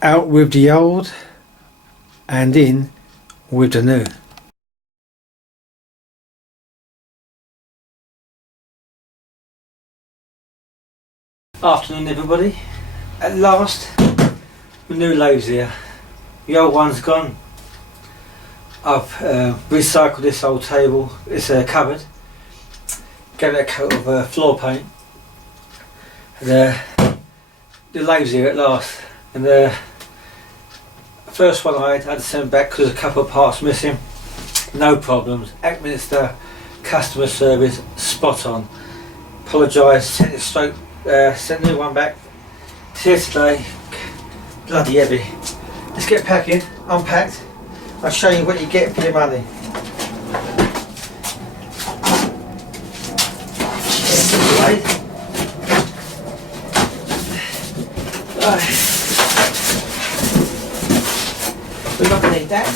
Out with the old and in with the new. Afternoon everybody. At last, the new lathe's here. The old one's gone. I've recycled this old table. It's a cupboard. Gave it a coat of floor paint. And, the lathe's here at last. And the first one I had to send back because a couple of parts missing. No problems. AXMINSTER customer service spot on. Apologise. Sent it straight. Sent the new one back. It's here today. Bloody heavy. Let's get packing, unpacked. I'll show you what you get for your money. We're not going to need that.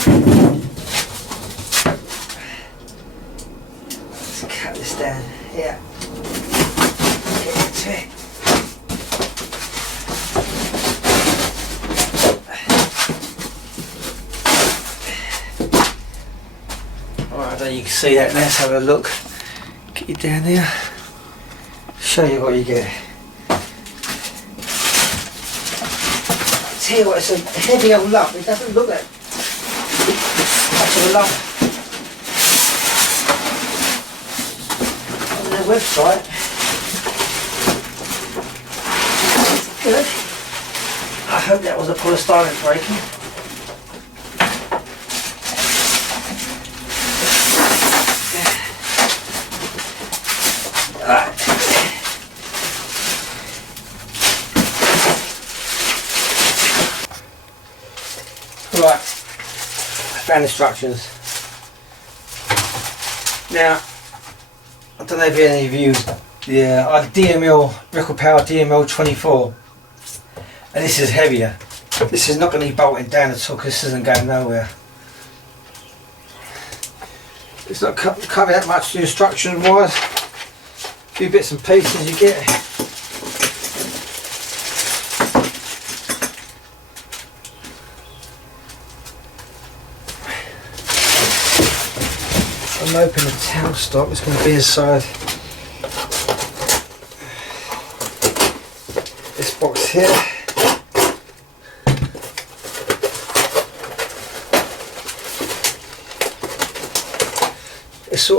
Let's cut this down here. Get into it. Alright, there you can see that. Let's have a look. Get you down there. Show you what you get. Tell you what, it's a heavy old lump. It doesn't look that much of a lump. On their website. Good. I hope that was a polystyrene breaking. Right, I found instructions. Now, I don't know if any of you used I had DML, record power DML 24, and this is heavier. This is not going to be bolting down at all because this isn't going nowhere. It's not covering that much, the instruction wise. A few bits and pieces you get. I'm opening the towel stop, it's going to be inside this box here. It's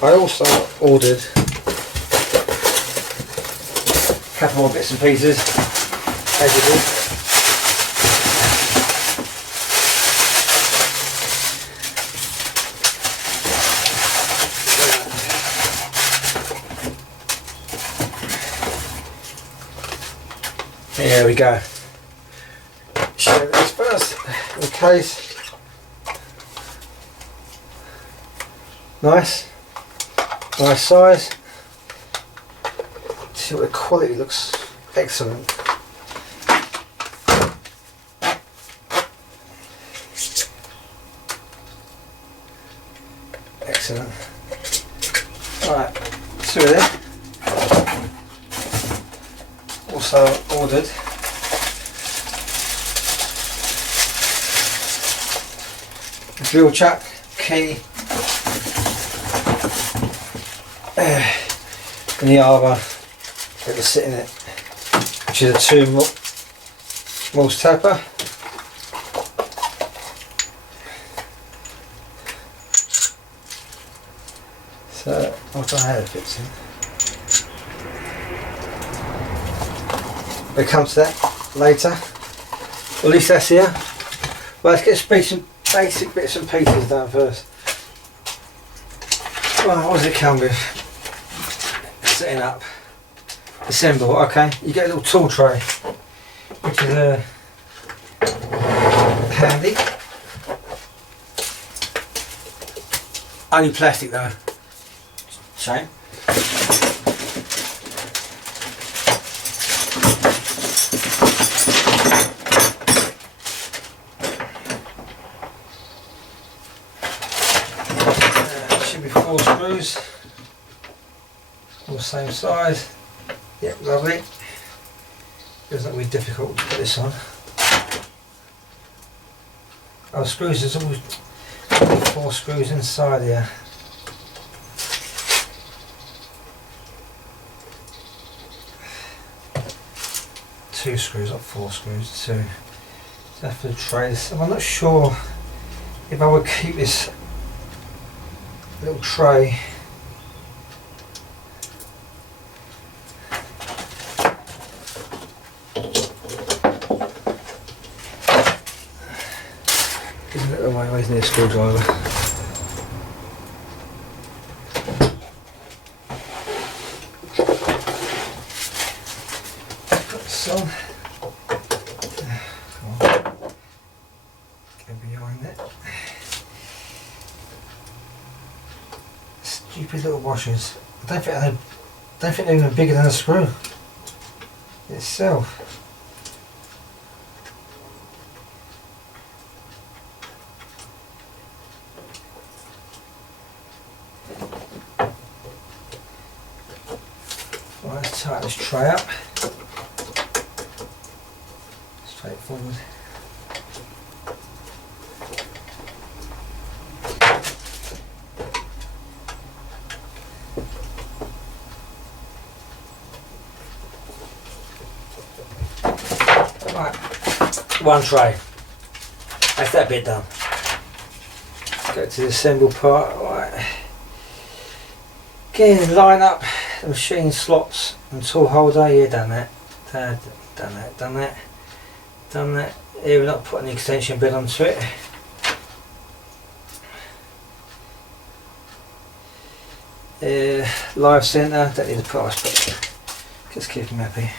I also ordered a couple more bits and pieces, as you do. There we go. Show this first, in case. Nice size. See what the quality looks. Excellent. Excellent. Alright, two of them. Also ordered a drill chuck, key, and the arbor that will sit in it, which is a 2 mils tapper. So I don't know how it fits in. We'll come to that later. Well, at least that's here. Well, let's get some basic bits and pieces done first. Right, what does it come with? Setting up. Assemble, okay. You get a little tool tray, which is handy. Only plastic though. Shame. Should be 4 screws, all the same size. Yep, lovely. It's not really difficult to put this on. Oh, screws, there's always 4 screws inside here. Two screws, not 4 screws, 2. So for the trays. I'm not sure if I would keep this little tray. Isn't it the way I need a screwdriver? Put this on. Go behind it. Stupid little washers. I don't think they're even bigger than a screw itself. Right, let's tighten this tray up. Straightforward. Right, one tray. That's that bit done. Go to the assemble part. Right. Again, line up the machine slots and tool holder. Yeah, done that. Done that. Here we're not putting the extension bit onto it. Live centre, don't need the price, but just keep them happy.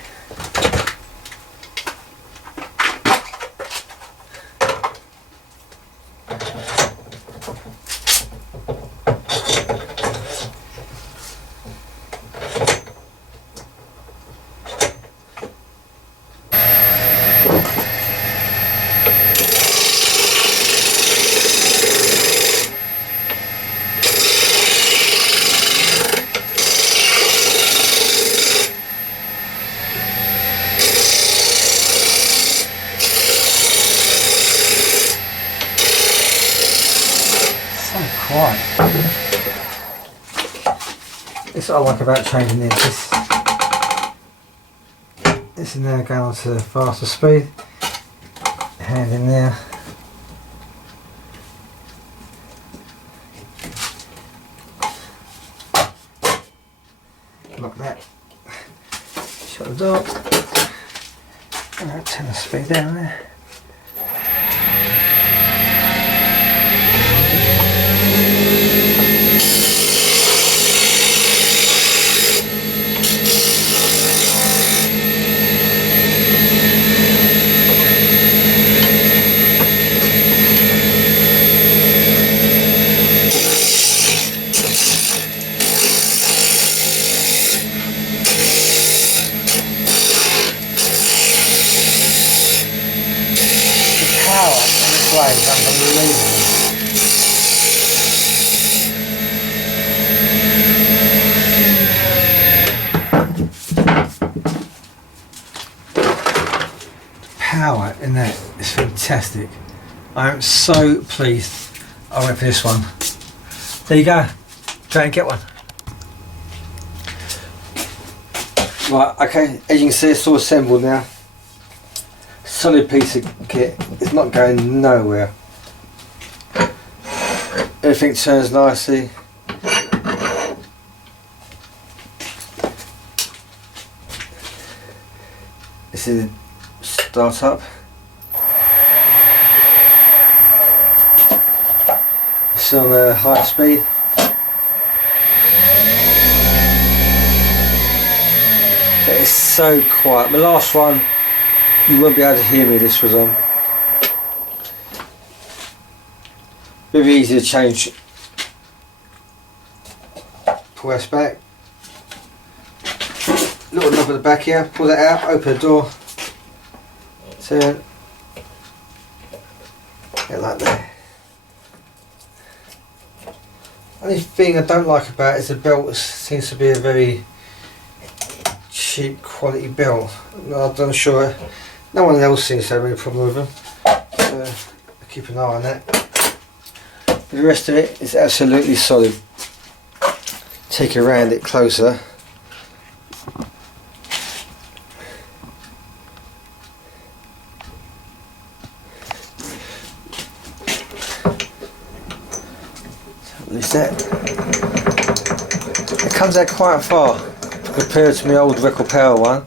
Quiet. This is what I like about changing this. This is now going on to the faster speed. Hand in there. Lock that. Shut the door. And turn the speed down there. It's unbelievable. The power in that is fantastic. I am so pleased I went for this one. There you go. Try and get one. Right, okay, as you can see it's all assembled now. Solid piece of kit, it's not going nowhere. Everything turns nicely. This is start up. It's on high speed. That is so quiet. The last one you won't be able to hear me, this was on. Very easy to change. Pull this back. Little knob at the back here, pull that out, open the door. Turn. Get like that. Only thing I don't like about it is the belt seems to be a very cheap quality belt. I'm not sure. No one else seems to have any problem with them. keep an eye on that. But the rest of it is absolutely solid. Take around it closer. At least that. It comes out quite far compared to my old record power one,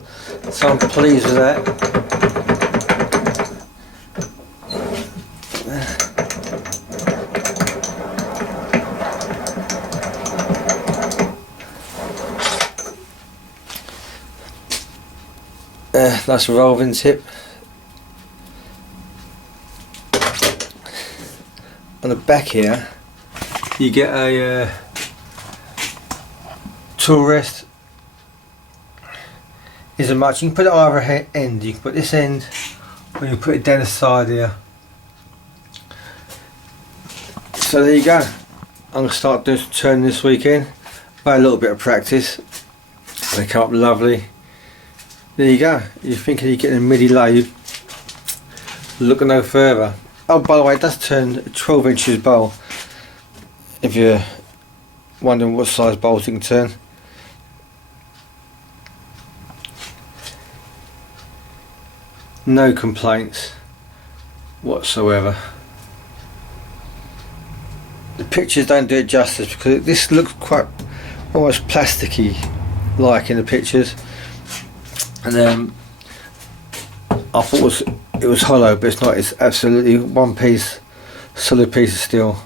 so I'm pleased with that. Nice revolving tip. On the back here you get a tool rest. Isn't much. You can put it either end. You can put this end or you can put it down the side here. So there you go. I'm going to start doing some turning this weekend. By a little bit of practice. They come up lovely. There you go. You're thinking you're getting a MIDI lathe. Look no further. Oh, by the way, it does turn 12 inches bowl. If you're wondering what size bowls you can turn. No complaints whatsoever. The pictures don't do it justice because this looks quite almost plasticky like in the pictures. And I thought it was hollow, but it's not. It's absolutely one piece, solid piece of steel.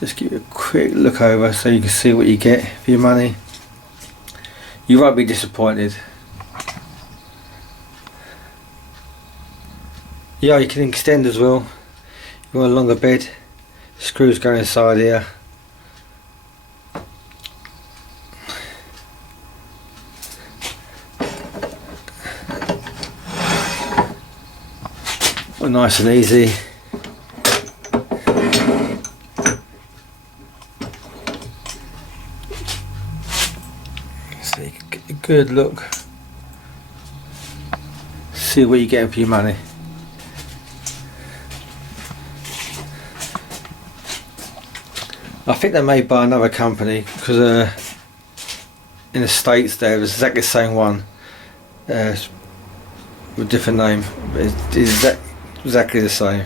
Just give you a quick look over so you can see what you get for your money. You won't be disappointed. Yeah, you can extend as well. You want a longer bed. Screws go inside here. Well, nice and easy. So you can get a good look. See what you're getting for your money. I think they're made by another company because in the States there was exactly the same one with a different name, but it's exactly the same.